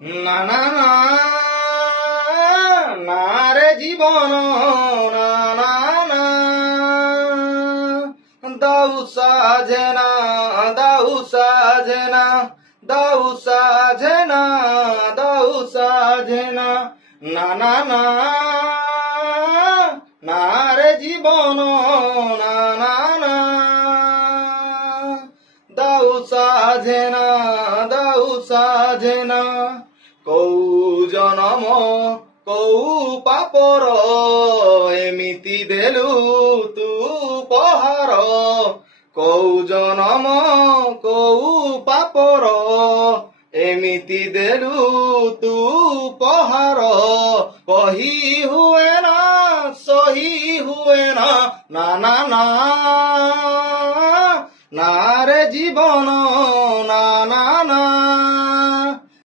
না না না না রে জীবন না না না দাউ সাজনা দাউ সাজনা দাউ সাজনা দাউ সাজনা না না না না রে জীবন না না না দাউ সাজনা দাউ সাজনা কৌ জনম কৌ পাপর এমিতি দেলু তু পহার কৌ জনম কৌ পাপর এমিতি দেলু তু পহার কহি হুয়ে না সহি হুয়ে না না না না না রে জীবন